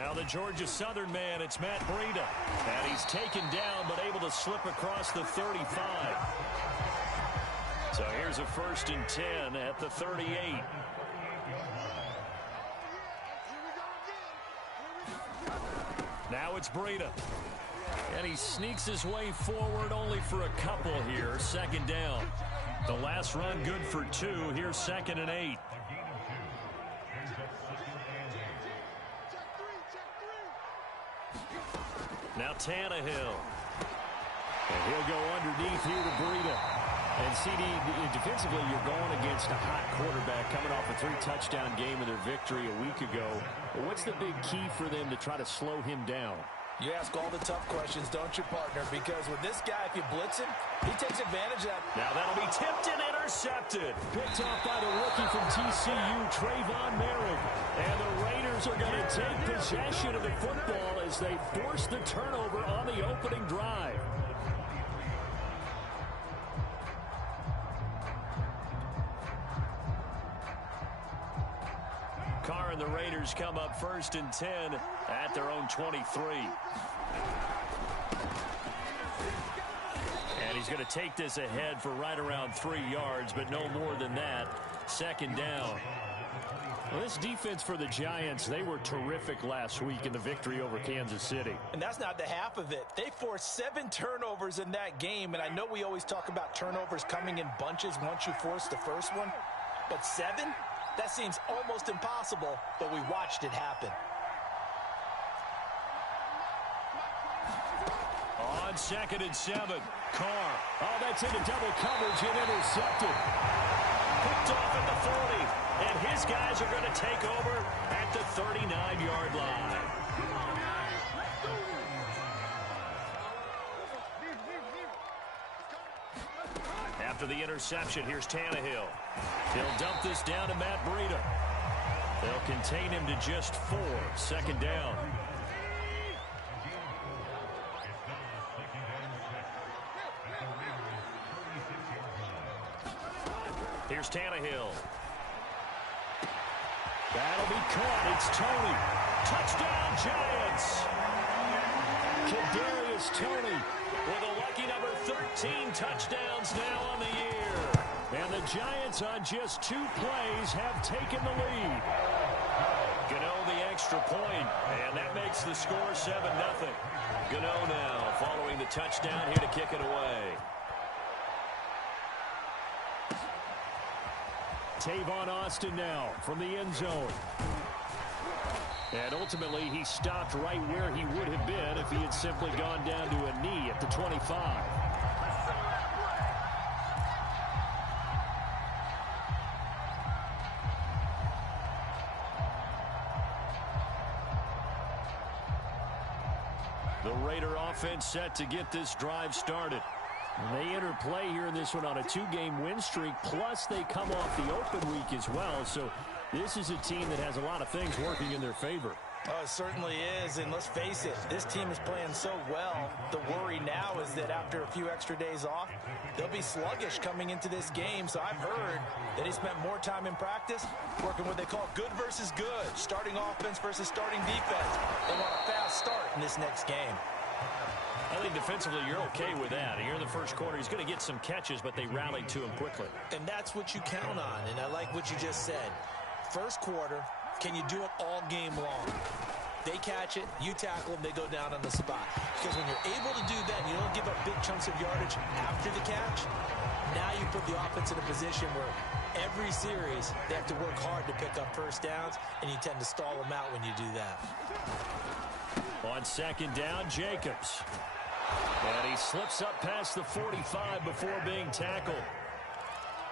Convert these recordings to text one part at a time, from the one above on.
Now the Georgia Southern man, it's Matt Breida. And he's taken down but able to slip across the 35. So here's a 1st and 10 at the 38. Now it's Breida. And he sneaks his way forward only for a couple here. 2nd down. The last run good for 2. Here's 2nd and 8. Now Tannehill. And he'll go underneath here to Breida. And CD, defensively, you're going against a hot quarterback coming off a 3-touchdown game in their victory a week ago. But what's the big key for them to try to slow him down? You ask all the tough questions, don't you, partner? Because with this guy, if you blitz him, he takes advantage of that. Now that'll be tipped and intercepted. Picked off by the rookie from TCU, Trayvon Merrick. And the Raiders are going to take possession of the football as they force the turnover on the opening drive. Carr and the Raiders come up 1st and 10 at their own 23. And he's going to take this ahead for right around 3 yards, but no more than that. 2nd down. Well, this defense for the Giants, they were terrific last week in the victory over Kansas City. And that's not the half of it. They forced 7 turnovers in that game, and I know we always talk about turnovers coming in bunches once you force the first one, but 7? That seems almost impossible, but we watched it happen. On 2nd and 7, Carr. Oh, that's into double coverage and intercepted. Picked off at the 40, and his guys are going to take over at the 39-yard line. After the interception, here's Tannehill. He'll dump this down to Matt Breida. They'll contain him to just 4. 2nd down. Here's Tannehill. That'll be caught. It's Toney. Touchdown, Giants. Kadarius Toney with a lucky number 13 touchdowns now on the year. And the Giants on just 2 plays have taken the lead. Gano the extra point, and that makes the score 7-0. Gano now following the touchdown here to kick it away. Tavon Austin now from the end zone. And ultimately, he stopped right where he would have been if he had simply gone down to a knee at the 25. The Raider offense set to get this drive started. And they enter play here in this one on a 2-game win streak, plus they come off the open week as well. So this is a team that has a lot of things working in their favor. Oh, it certainly is, and let's face it, this team is playing so well. The worry now is that after a few extra days off, they'll be sluggish coming into this game. So I've heard that he spent more time in practice working what they call good versus good, starting offense versus starting defense. They want a fast start in this next game. I think defensively you're okay with that. Here in the first quarter, he's going to get some catches, but they rallied to him quickly. And that's what you count on, and I like what you just said. First quarter, can you do it all game long? They catch it, you tackle them, they go down on the spot. Because when you're able to do that, you don't give up big chunks of yardage after the catch. Now you put the offense in a position where every series they have to work hard to pick up first downs, and you tend to stall them out when you do that. On 2nd down, Jacobs. And he slips up past the 45 before being tackled.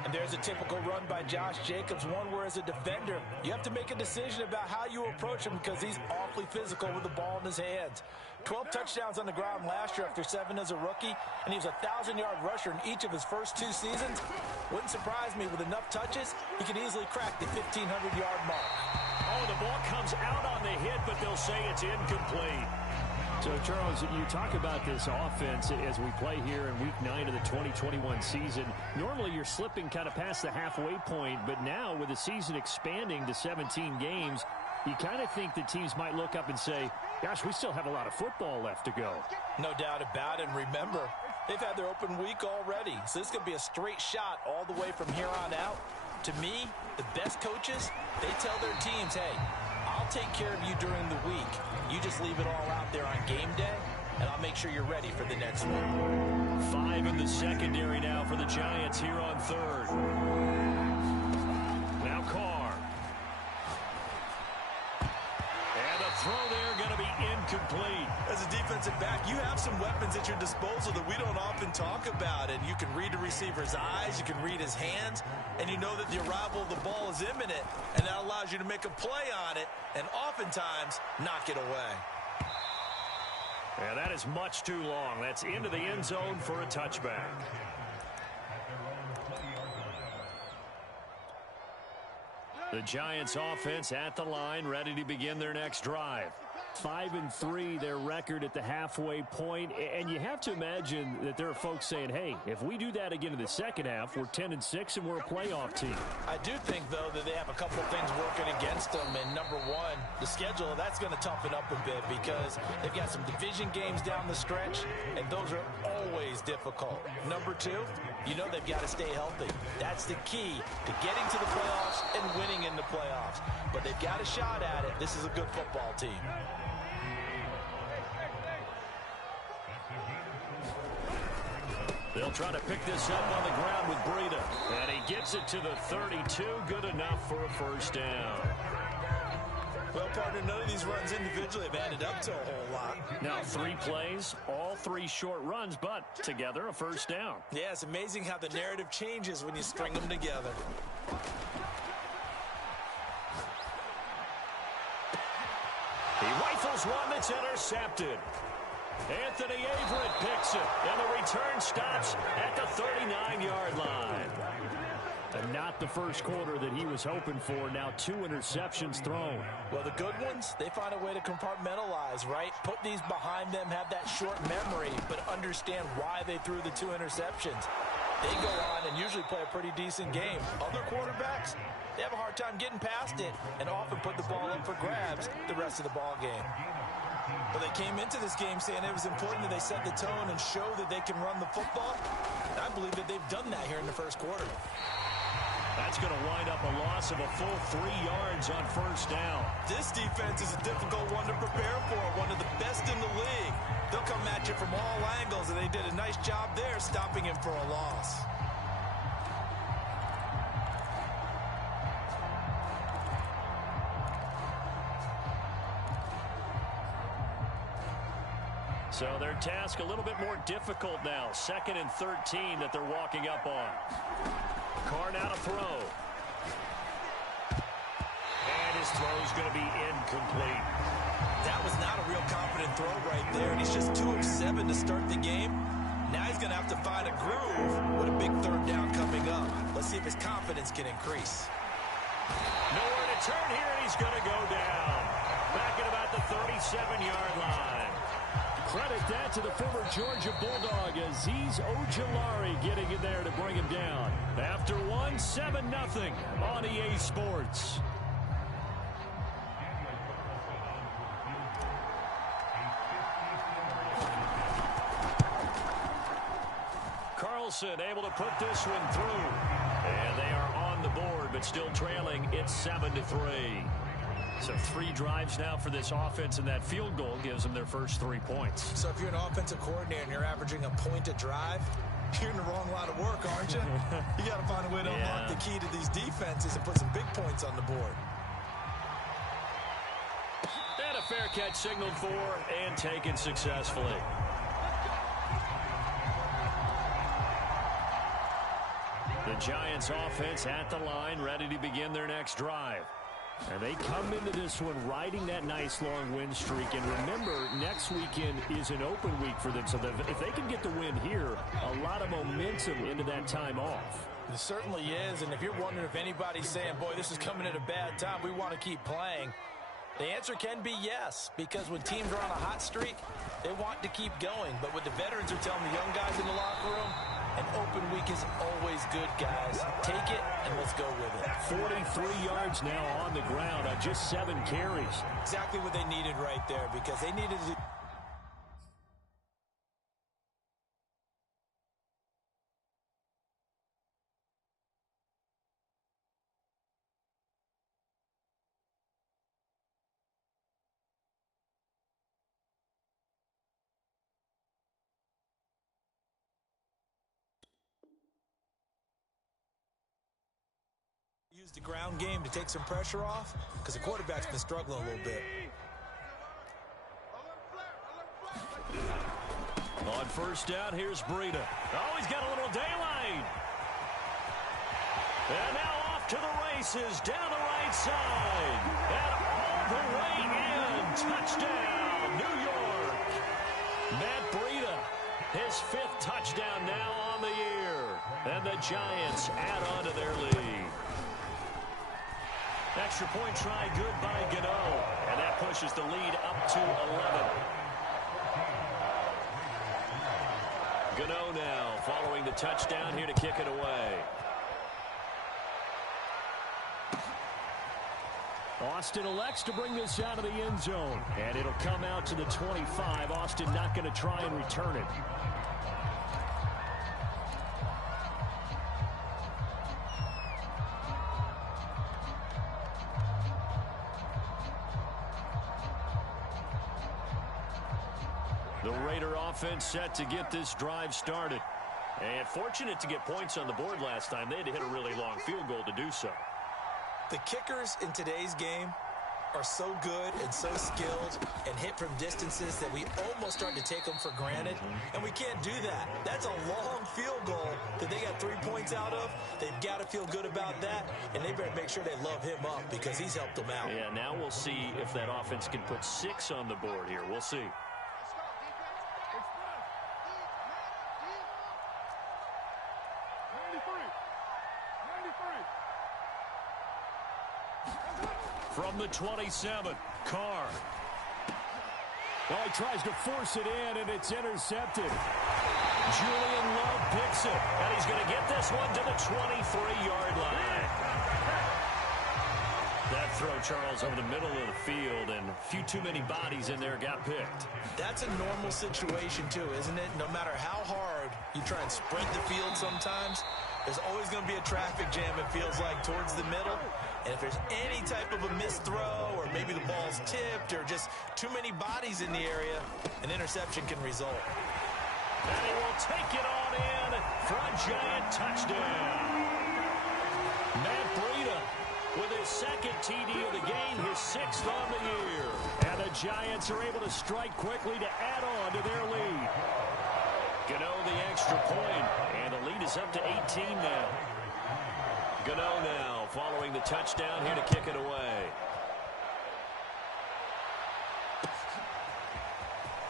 And there's a typical run by Josh Jacobs, one where as a defender, you have to make a decision about how you approach him because he's awfully physical with the ball in his hands. 12 touchdowns on the ground last year after 7 as a rookie, and he was a 1,000-yard rusher in each of his first 2 seasons. Wouldn't surprise me, with enough touches, he could easily crack the 1,500-yard mark. Oh, the ball comes out on the hit, but they'll say it's incomplete. So, Charles, you talk about this offense as we play here in Week 9 of the 2021 season. Normally, you're slipping kind of past the halfway point, but now with the season expanding to 17 games, you kind of think the teams might look up and say, gosh, we still have a lot of football left to go. No doubt about it. And remember, they've had their open week already. So this could be a straight shot all the way from here on out. To me, the best coaches, they tell their teams, hey, I'll take care of you during the week. You just leave it all out there on game day, and I'll make sure you're ready for the next one. 5 in the secondary now for the Giants here on third. Now Carr. And the throw there going to be incomplete. As a defensive back, you have some weapons at your disposal that we don't often talk about. And you can read the receiver's eyes, you can read his hands, and you know that the arrival of the ball is imminent. And that allows you to make a play on it and oftentimes knock it away. And that is much too long. That's into the end zone for a touchback. The Giants offense at the line, ready to begin their next drive. 5-3, their record at the halfway point. And you have to imagine that there are folks saying, hey, if we do that again in the second half, we're 10-6 and we're a playoff team. I do think, though, that they have a couple of things working against them. And number one, the schedule, that's going to toughen up a bit because they've got some division games down the stretch, and those are always difficult. Number two, you know they've got to stay healthy. That's the key to getting to the playoffs and winning in the playoffs. But they've got a shot at it. This is a good football team. They'll try to pick this up on the ground with Breida. And he gets it to the 32. Good enough for a first down. Well, partner, none of these runs individually have added up to a whole lot. Now 3 plays, all 3 short runs, but together a first down. Yeah, it's amazing how the narrative changes when you string them together. He rifles one that's intercepted. Anthony Averett picks it, and the return stops at the 39-yard line. And not the first quarter that he was hoping for. Now 2 interceptions thrown. Well, the good ones, they find a way to compartmentalize, right? Put these behind them, have that short memory, but understand why they threw the 2 interceptions. They go on and usually play a pretty decent game. Other quarterbacks, they have a hard time getting past it and often put the ball up for grabs the rest of the ball game. But they came into this game saying it was important that they set the tone and show that they can run the football. And I believe that they've done that here in the first quarter. That's going to wind up a loss of a full 3 yards on first down. This defense is a difficult one to prepare for, one of the best in the league. They'll come at you from all angles, and they did a nice job there stopping him for a loss. So their task a little bit more difficult now. 2nd and 13 that they're walking up on. Carr now to throw. And his throw's going to be incomplete. That was not a real confident throw right there, and he's just 2 of 7 to start the game. Now he's going to have to find a groove with a big third down coming up. Let's see if his confidence can increase. Nowhere to turn here, and he's going to go down. Back at about the 37-yard line. Credit that to the former Georgia Bulldog, Azeez Ojulari getting in there to bring him down. After 7-0 on EA Sports. Carlson able to put this one through. And they are on the board, but still trailing. It's 7-3. So 3 drives now for this offense, and that field goal gives them their first 3 points. So if you're an offensive coordinator and you're averaging a point a drive, you're in the wrong line of work, aren't you? You got to find a way to unlock the key to these defenses and put some big points on the board. And a fair catch signaled for and taken successfully. The Giants offense at the line, ready to begin their next drive. And they come into this one riding that nice long win streak. And remember, next weekend is an open week for them. So if they can get the win here, a lot of momentum into that time off. It certainly is. And if you're wondering if anybody's saying, boy, this is coming at a bad time, we want to keep playing, the answer can be yes. Because when teams are on a hot streak, they want to keep going. But what the veterans are telling the young guys in the locker room, An open week is always good, guys. Take it, and let's go with it. 43 yards now on the ground on just 7 carries. Exactly what they needed right there, because they needed to... use the ground game to take some pressure off, because the quarterback's been struggling a little bit. On first down, here's Breida. Oh, he's got a little daylight. And now off to the races, down the right side. And all the way in. Touchdown, New York. Matt Breida, his 5th touchdown now on the year. And the Giants add on to their lead. Extra point try good by Gano. And that pushes the lead up to 11. Gano now following the touchdown here to kick it away. Austin elects to bring this out of the end zone. And it'll come out to the 25. Austin not going to try and return it. The Raider offense set to get this drive started. And fortunate to get points on the board last time. They had to hit a really long field goal to do so. The kickers in today's game are so good and so skilled and hit from distances that we almost start to take them for granted. And we can't do that. That's a long field goal that they got 3 points out of. They've got to feel good about that. And they better make sure they love him up, because he's helped them out. Yeah, now we'll see if that offense can put 6 on the board here. We'll see. From the 27, Carr. Well, he tries to force it in, and it's intercepted. Julian Love picks it, and he's going to get this one to the 23-yard line. That throw, Charles, over the middle of the field, and a few too many bodies in there got picked. That's a normal situation, too, isn't it? No matter how hard you try and sprint the field sometimes, there's always going to be a traffic jam, it feels like, towards the middle. And if there's any type of a missed throw, or maybe the ball's tipped, or just too many bodies in the area, an interception can result. And he will take it on in for a Giant touchdown. Matt Breida with his 2nd TD of the game, his 6th on the year. And the Giants are able to strike quickly to add on to their lead. Gano the extra point, and the lead is up to 18 now. Gano now following the touchdown here to kick it away.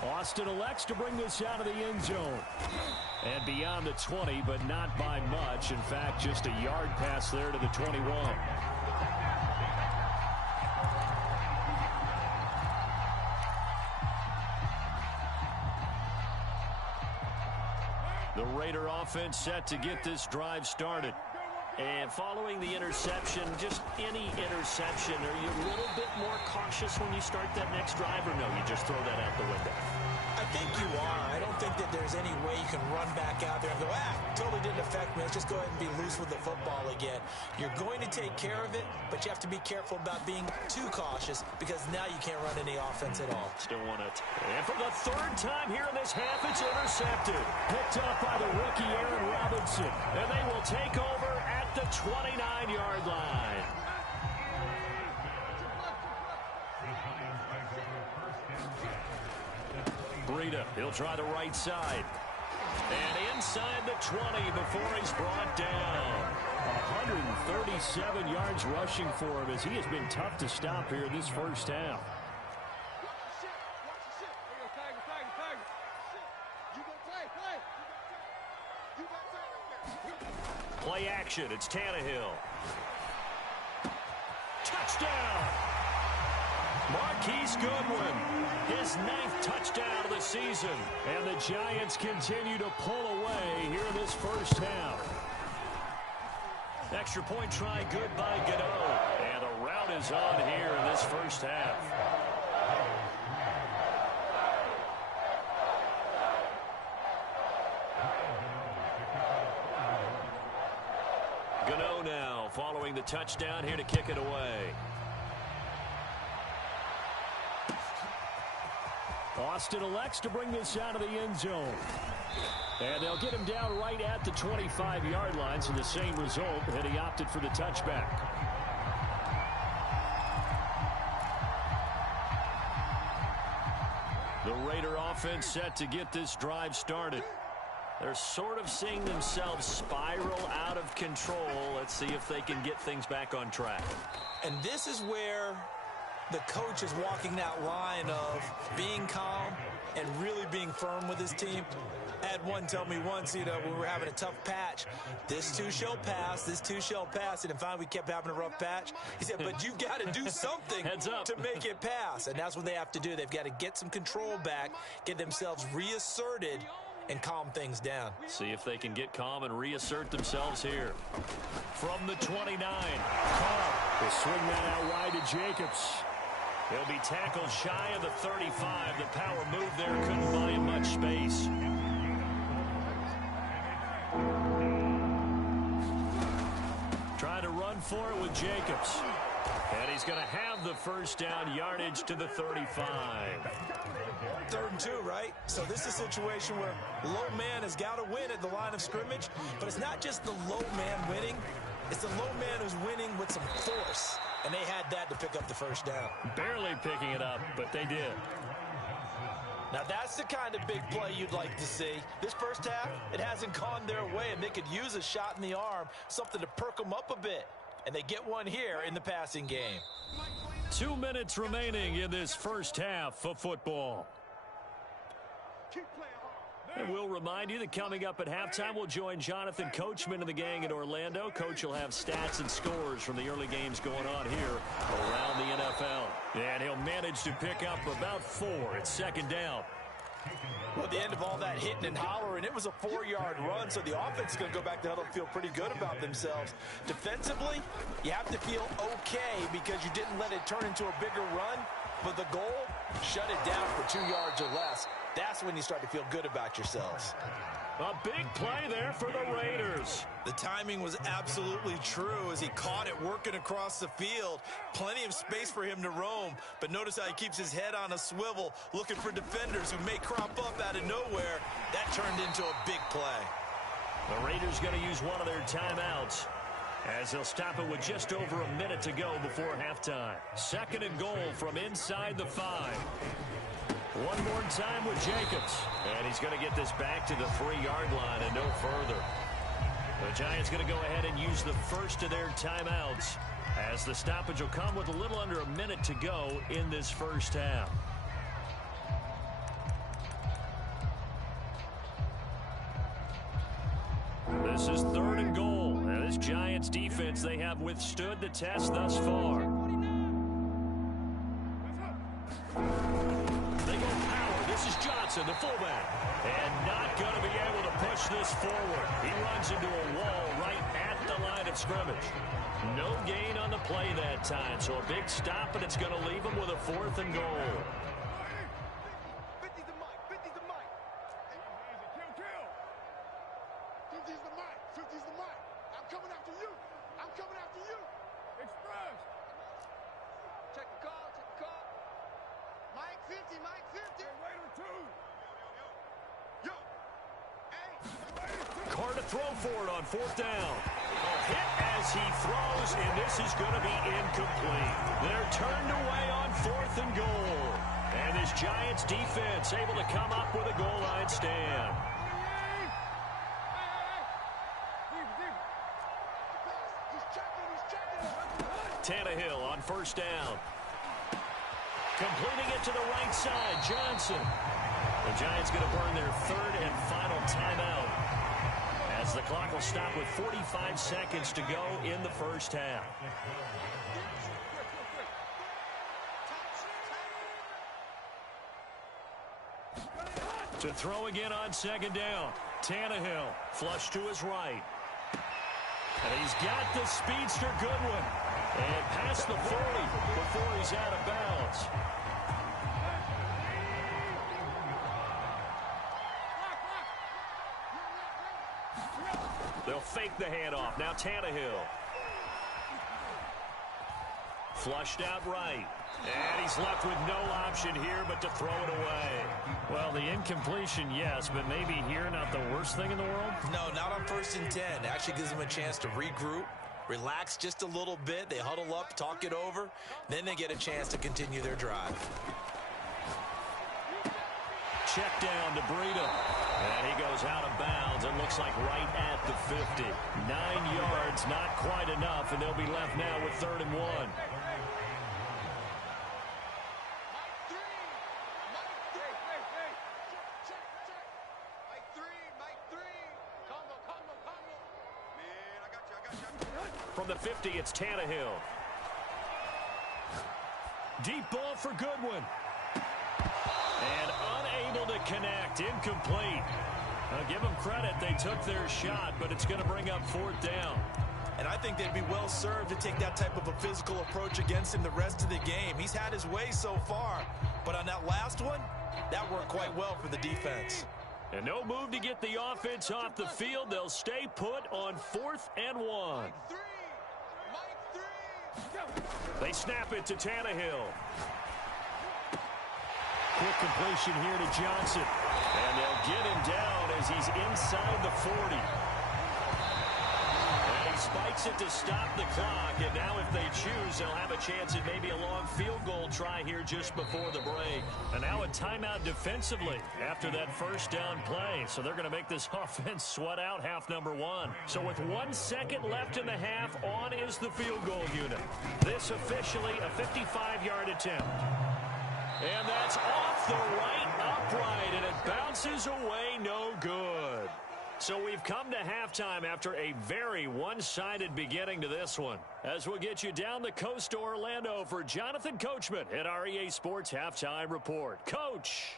Austin elects to bring this out of the end zone. And beyond the 20, but not by much. In fact, just a yard pass there to the 21. The Raider offense set to get this drive started. And following the interception, just any interception, are you a little bit more cautious when you start that next drive, or no, you just throw that out the window? I think you are. I don't think that there's any way you can run back out there and go, totally didn't affect me. Let's just go ahead and be loose with the football again. You're going to take care of it, but you have to be careful about being too cautious, because now you can't run any offense at all. Still want it. And for the 3rd time here in this half, it's intercepted. Picked up by the rookie Aaron Robinson. And they will take over at the 29-yard line. Breida, he'll try the right side. And inside the 20 before he's brought down. 137 yards rushing for him, as he has been tough to stop here this first half. Play action, it's Tannehill. Touchdown! Mark Marquise Goodwin, his 9th touchdown of the season. And the Giants continue to pull away here in this first half. Extra point try good by Gano. And a rout is on here in this first half. Gano now following the touchdown here to kick it away. Austin elects to bring this out of the end zone. And they'll get him down right at the 25-yard line, so the same result, and he opted for the touchback. The Raider offense set to get this drive started. They're sort of seeing themselves spiral out of control. Let's see if they can get things back on track. And this is where the coach is walking that line of being calm and really being firm with his team. I had one tell me once, when we were having a tough patch, this too shall pass, this too shall pass. And finally we kept having a rough patch. He said, but you've got to do something to make it pass. And that's what they have to do. They've got to get some control back, get themselves reasserted, and calm things down. See if they can get calm and reassert themselves here. From the 29, Carr will swing that out wide to Jacobs. He'll be tackled shy of the 35. The power move there couldn't buy him much space. Trying to run for it with Jacobs. And he's going to have the first down yardage to the 35. 3rd and 2, right? So this is a situation where low man has got to win at the line of scrimmage, but it's not just the low man winning. It's the low man who's winning with some force, and they had that to pick up the first down. Barely picking it up, but they did. Now that's the kind of big play you'd like to see. This first half, it hasn't gone their way, and they could use a shot in the arm, something to perk them up a bit. And they get one here in the passing game. 2 minutes remaining in this first half of football. And we'll remind you that coming up at halftime, we'll join Jonathan Coachman and the gang in Orlando. Coach will have stats and scores from the early games going on here around the NFL. And he'll manage to pick up about 4 at 2nd down. Well, at the end of all that hitting and hollering, it was a 4-yard run, so the offense is going to go back to huddle and feel pretty good about themselves. Defensively, you have to feel okay because you didn't let it turn into a bigger run, but the goal, shut it down for 2 yards or less. That's when you start to feel good about yourselves. A big play there for the Raiders. The timing was absolutely true as he caught it working across the field. Plenty of space for him to roam, but notice how he keeps his head on a swivel, looking for defenders who may crop up out of nowhere. That turned into a big play. The Raiders going to use one of their timeouts as they'll stop it with just over a minute to go before halftime. 2nd and goal from inside the 5. One more time with Jacobs. And he's going to get this back to the 3-yard line and no further. The Giants going to go ahead and use the first of their timeouts as the stoppage will come with a little under a minute to go in this first half. This is 3rd and goal. Now this Giants defense, they have withstood the test thus far. This is Johnson, the fullback, and not going to be able to push this forward. He runs into a wall right at the line of scrimmage. No gain on the play that time, so a big stop, and it's going to leave him with a 4th and goal. 50's the mic, 50's the mic. 50's the mic, 50's the mic. I'm coming after you. I'm coming after you. Express. Check the call, check the call. Mike 50, Mike 50. Raider 2. Yo. Hey. Carr to throw for it on 4th down. A hit as he throws, and this is going to be incomplete. They're turned away on 4th and goal. And this Giants defense able to come up with a goal line stand. Tannehill on 1st down. Completing it to the right side, Johnson. The Giants going to burn their 3rd and final timeout as the clock will stop with 45 seconds to go in the first half. To throw again on second down. Tannehill, flush to his right. And he's got the speedster Goodwin. And past the 40 before he's out of bounds. They'll fake the handoff. Now Tannehill. Flushed out right. And he's left with no option here but to throw it away. Well, the incompletion, yes, but maybe here not the worst thing in the world? No, not on 1st and 10. Actually gives them a chance to regroup, relax just a little bit. They huddle up, talk it over. Then they get a chance to continue their drive. Check down to Breida. And he goes out of bounds and looks like right at the 50. 9 yards, not quite enough, and they'll be left now with 3rd and 1. From the 50, it's Tannehill. Deep ball for Goodwin. And unable to connect. Incomplete. I'll give them credit. They took their shot, but it's going to bring up 4th down. And I think they'd be well served to take that type of a physical approach against him the rest of the game. He's had his way so far, but on that last one, that worked quite well for the defense. And no move to get the offense off the field. They'll stay put on 4th and 1. They snap it to Tannehill. Quick completion here to Johnson. And they'll get him down as he's inside the 40. And he spikes it to stop the clock. And now if they choose, they'll have a chance at maybe a long field goal try here just before the break. And now a timeout defensively after that 1st down play. So they're going to make this offense sweat out half number 1. So with 1 second left in the half, on is the field goal unit. This officially a 55-yard attempt. And that's off the right upright, and it bounces away no good. So we've come to halftime after a very one-sided beginning to this one. As we'll get you down the coast to Orlando for Jonathan Coachman at our EA Sports Halftime Report. Coach.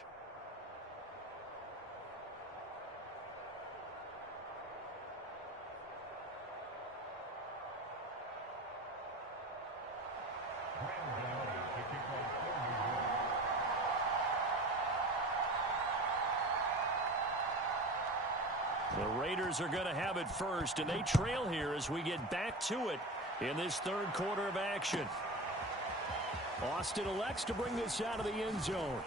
The Raiders are going to have it first, and they trail here as we get back to it in this 3rd quarter of action. Austin elects to bring this out of the end zone.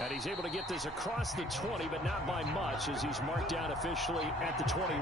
And he's able to get this across the 20, but not by much as he's marked down officially at the 21.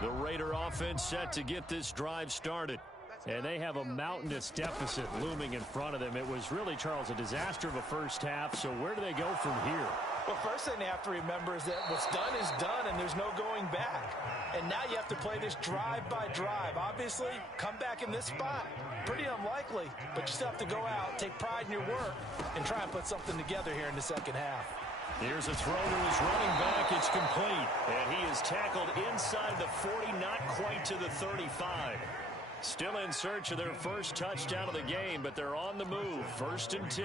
The Raider offense set to get this drive started. And they have a mountainous deficit looming in front of them. It was really, Charles, a disaster of a first half. So where do they go from here? Well, first thing they have to remember is that what's done is done, and there's no going back. And now you have to play this drive by drive. Obviously, come back in this spot. Pretty unlikely, but you still have to go out, take pride in your work, and try and put something together here in the second half. Here's a throw to his running back. It's complete. And he is tackled inside the 40, not quite to the 35. Still in search of their first touchdown of the game, but they're on the move. 1st and 10.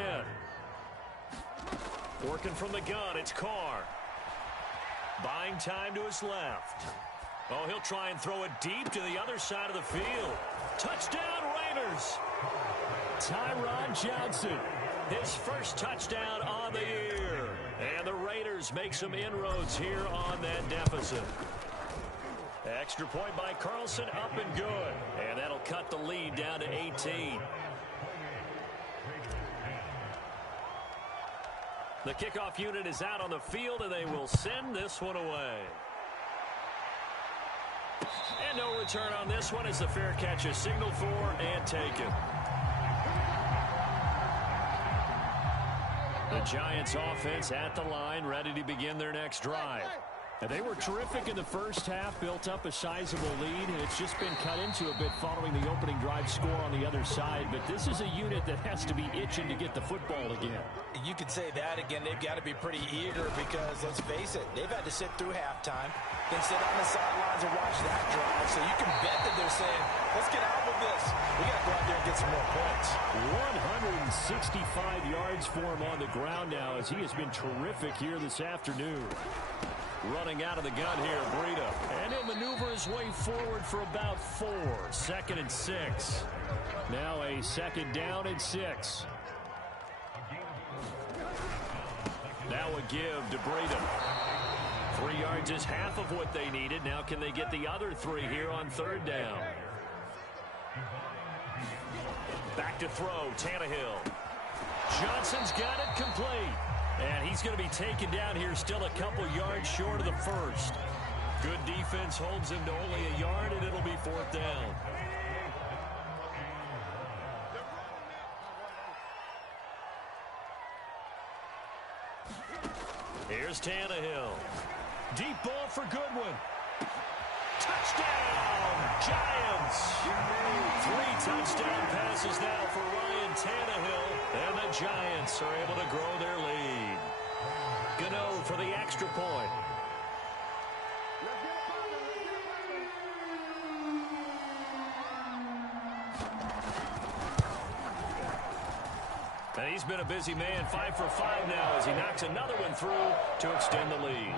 Working from the gun, it's Carr. Buying time to his left. Oh, he'll try and throw it deep to the other side of the field. Touchdown, Raiders! Tyron Johnson, his first touchdown on the year. And the Raiders make some inroads here on that deficit. Extra point by Carlson, up and good. And that'll cut the lead down to 18. The kickoff unit is out on the field, and they will send this one away. And no return on this one as the fair catch is signaled for and taken. The Giants offense at the line, ready to begin their next drive. And they were terrific in the first half, built up a sizable lead, and it's just been cut into a bit following the opening drive score on the other side. But this is a unit that has to be itching to get the football again. You could say that again. They've got to be pretty eager because, let's face it, they've had to sit through halftime, then sit on the sidelines and watch that drive. So you can bet that they're saying, let's get out with this. We got to go out there and get some more points. 165 yards for him on the ground now as he has been terrific here this afternoon. Running out of the gun here, Breida. And he'll maneuver his way forward for about 4. 2nd and 6. Now a 2nd down and 6. Now a give to Breida. 3 yards is half of what they needed. Now can they get the other 3 here on 3rd down? Back to throw, Tannehill. Johnson's got it complete. And he's going to be taken down here still a couple yards short of the first. Good defense holds him to only a yard, and it'll be 4th down. Here's Tannehill. Deep ball for Goodwin. Touchdown, Giants! 3 touchdown passes now for Ryan Tannehill, and the Giants are able to grow their lead. Gano for the extra point. And he's been a busy man, 5 for 5 now as he knocks another one through to extend the lead.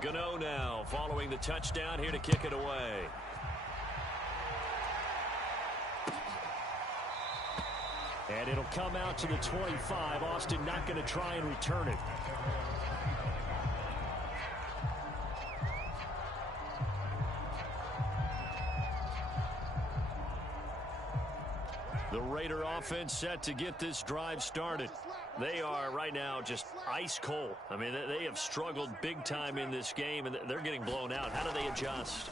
Gano now following the touchdown here to kick it away. And it'll come out to the 25. Austin not going to try and return it. The Raider offense set to get this drive started. They are right now just ice cold. I mean, they have struggled big time in this game, and they're getting blown out. How do they adjust?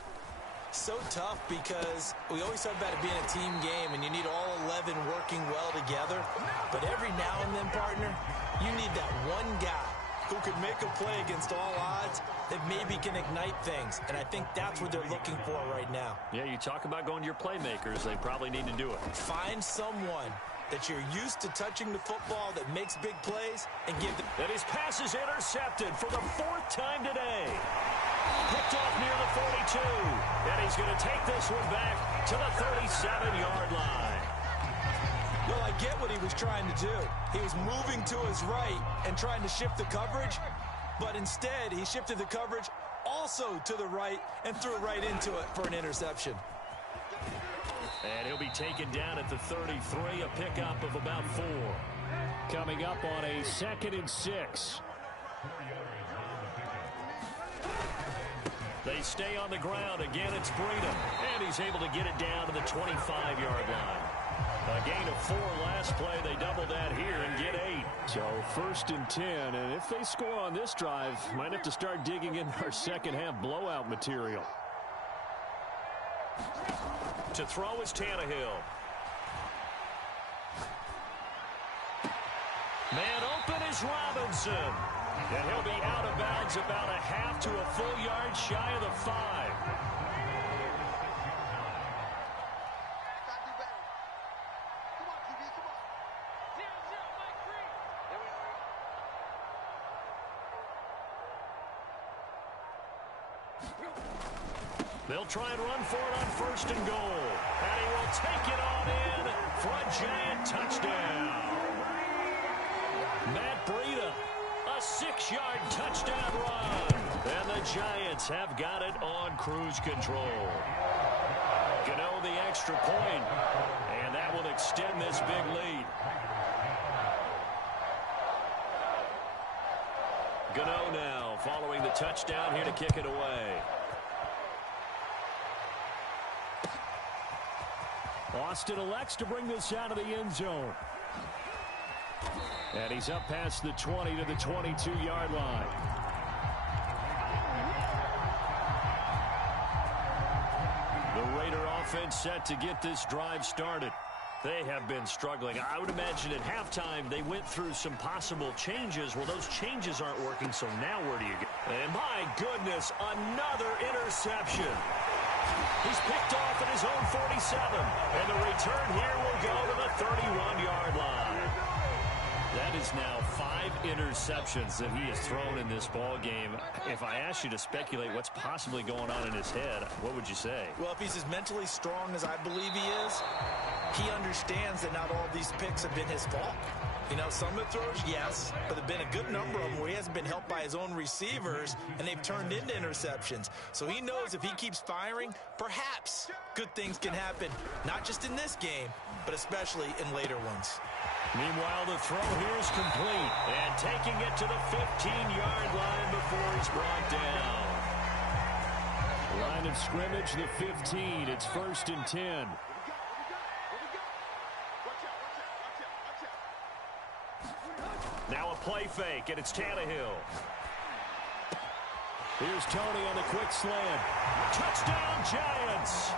So tough because we always talk about it being a team game, and you need all 11 working well together. But every now and then, partner, you need that one guy who could make a play against all odds that maybe can ignite things. And I think that's what they're looking for right now. Yeah, you talk about going to your playmakers. They probably need to do it. Find someone that you're used to touching the football that makes big plays and give them. And his pass is intercepted for the 4th time today. Picked off near the 42. And he's going to take this one back to the 37-yard line. Well, I get what he was trying to do. He was moving to his right and trying to shift the coverage, but instead he shifted the coverage also to the right and threw right into it for an interception. And he'll be taken down at the 33, a pickup of about 4. Coming up on a 2nd and 6. They stay on the ground. Again, it's Breida. And he's able to get it down to the 25-yard line. A gain of 4 last play. They double that here and get 8. So 1st and 10. And if they score on this drive, might have to start digging in our second-half blowout material. To throw is Tannehill. Man open is Robinson. And he'll be out of bounds about a half to a full yard shy of the 5. They'll try and run for it on 1st and goal. And he will take it on in for a Giant touchdown. Matt Breida, a 6-yard touchdown run. And the Giants have got it on cruise control. Gano the extra point. And that will extend this big lead. Gano now following the touchdown here to kick it away. Austin elects to bring this out of the end zone. And he's up past the 20 to the 22-yard line. The Raider offense set to get this drive started. They have been struggling. I would imagine at halftime they went through some possible changes. Well, those changes aren't working, so now where do you go? And my goodness, another interception. He's picked off at his own 47. And the return here will go to the 31-yard line. That is now 5 interceptions that he has thrown in this ball game. If I asked you to speculate what's possibly going on in his head, what would you say? Well, if he's as mentally strong as I believe he is, he understands that not all these picks have been his fault. You know, some of the throws, yes, but there have been a good number of them where he hasn't been helped by his own receivers, and they've turned into interceptions. So he knows if he keeps firing, perhaps good things can happen, not just in this game, but especially in later ones. Meanwhile, the throw here is complete, and taking it to the 15-yard line before he's brought down. Line of scrimmage, the 15. It's 1st and 10. Now a play fake, and it's Tannehill. Here's Tony on the quick slant. Touchdown, Giants!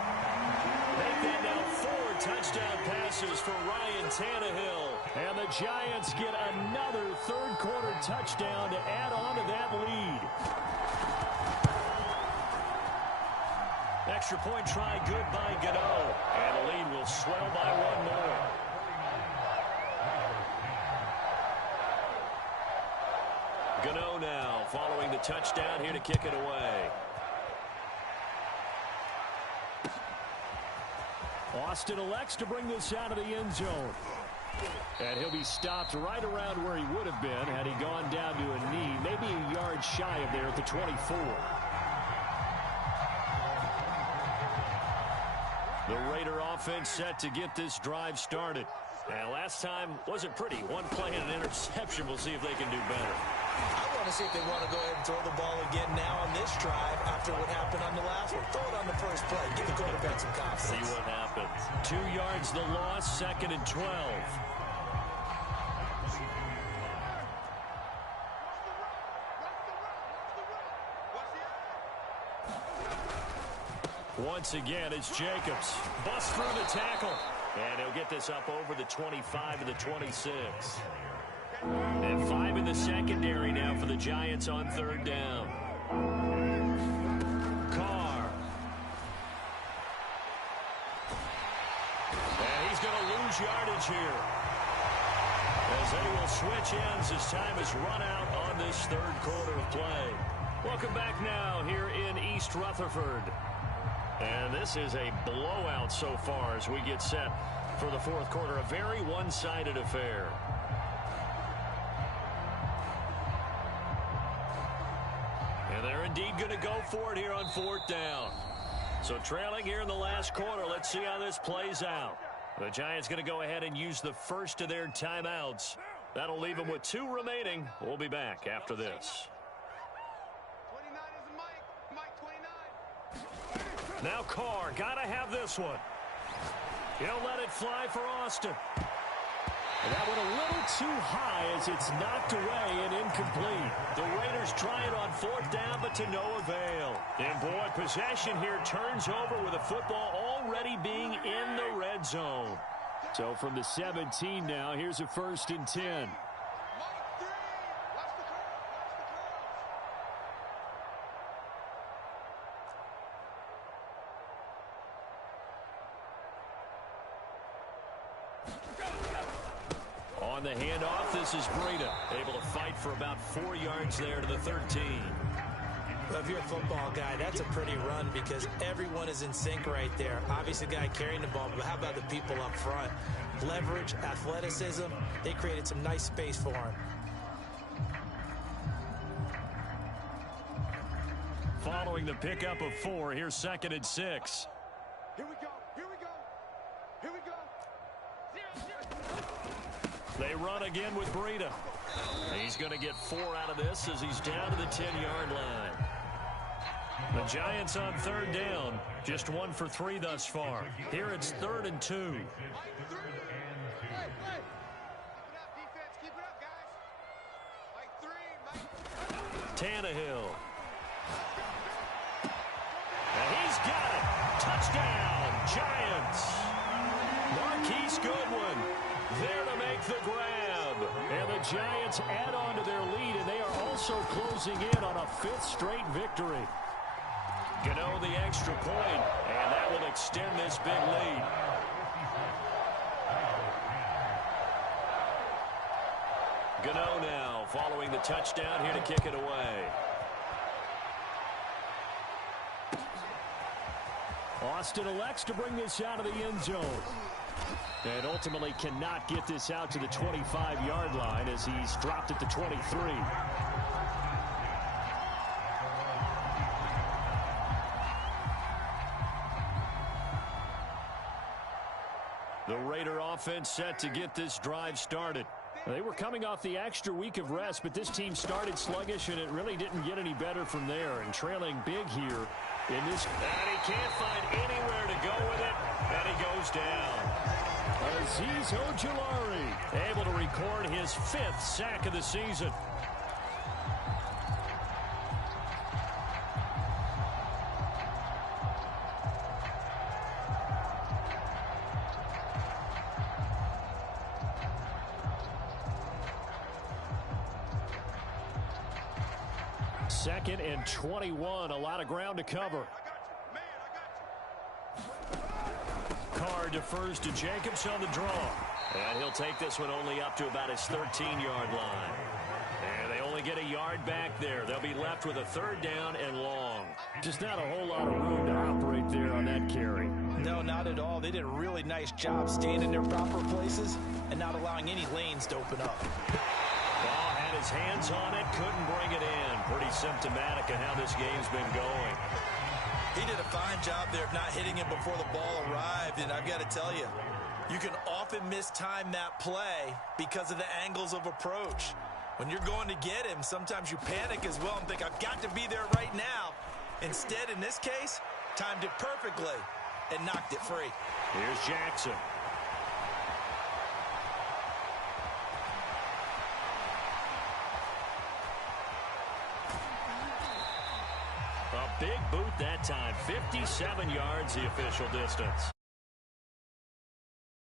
Make that now 4 touchdown passes for Ryan Tannehill. And the Giants get another third-quarter touchdown to add on to that lead. Extra point try good by Gano. And the lead will swell by 1 more. Gano now following the touchdown here to kick it away. Austin elects to bring this out of the end zone. And he'll be stopped right around where he would have been had he gone down to a knee, maybe a yard shy of there at the 24. The Raider offense set to get this drive started. And last time wasn't pretty. One play and an interception. We'll see if they can do better. I want to see if they want to go ahead and throw the ball again now on this drive after what happened on the last one. Throw it on the first play. Give the quarterback some confidence. See what happens. 2 yards the loss, 2nd and 12. Once again, it's Jacobs. Busts through the tackle. And he'll get this up over the 25 to the 26. And 5 in the secondary now for the Giants on 3rd down. Carr. And he's going to lose yardage here, as they will switch ends as time is run out on this 3rd quarter of play. Welcome back now here in East Rutherford. And this is a blowout so far as we get set for the 4th quarter. A very one-sided affair. And they're indeed going to go for it here on 4th down. So trailing here in the last quarter. Let's see how this plays out. The Giants going to go ahead and use the first of their timeouts. That'll leave them with 2 remaining. We'll be back after this. 29 is Mike 29. Now Carr, gotta have this one. He'll let it fly for Austin. And that went a little too high as it's knocked away and incomplete. The Raiders try it on 4th down, but to no avail. And boy, possession here turns over with the football already being in the red zone. So from the 17 now, here's a 1st and 10. On the handoff, this is Breida, able to fight for about 4 yards there to the 13. Well, if you're a football guy, that's a pretty run because everyone is in sync right there. Obviously, the guy carrying the ball, but how about the people up front? Leverage, athleticism, they created some nice space for him. Following the pickup of 4, here's 2nd and 6. Here we go. Here we go. Here we go. They run again with Breida. He's going to get 4 out of this as he's down to the 10-yard line. The Giants on 3rd down, just 1 for 3 thus far. Here it's 3rd and 2. Hey, hey. Defense, Tannehill. And he's got it. Touchdown, Giants. Marquise Goodwin there to make the grab. And the Giants add on to their lead, and they are also closing in on a 5th straight victory. Gano the extra point, and that will extend this big lead. Gano now following the touchdown here to kick it away. Austin elects to bring this out of the end zone. And ultimately cannot get this out to the 25-yard line as he's dropped at the 23. The Raider offense set to get this drive started. They were coming off the extra week of rest, but this team started sluggish, and it really didn't get any better from there. And trailing big here in this. And he can't find anywhere to go with it, and he goes down. Azeez Ojulari able to record his 5th sack of the season. Second and 21, a lot of ground to cover. Carr defers to Jacobs on the draw. And he'll take this one only up to about his 13-yard line. And they only get a yard back there. They'll be left with a 3rd down and long. Just not a whole lot of room to operate there on that carry. No, not at all. They did a really nice job staying in their proper places and not allowing any lanes to open up. Ball had his hands on it, couldn't bring it in. Pretty symptomatic of how this game's been going. He did a fine job there of not hitting him before the ball arrived, and I've got to tell you, you can often mistime that play because of the angles of approach. When you're going to get him, sometimes you panic as well and think, I've got to be there right now. Instead, in this case, timed it perfectly and knocked it free. Here's Jackson. A big boot that time. 57 yards the official distance.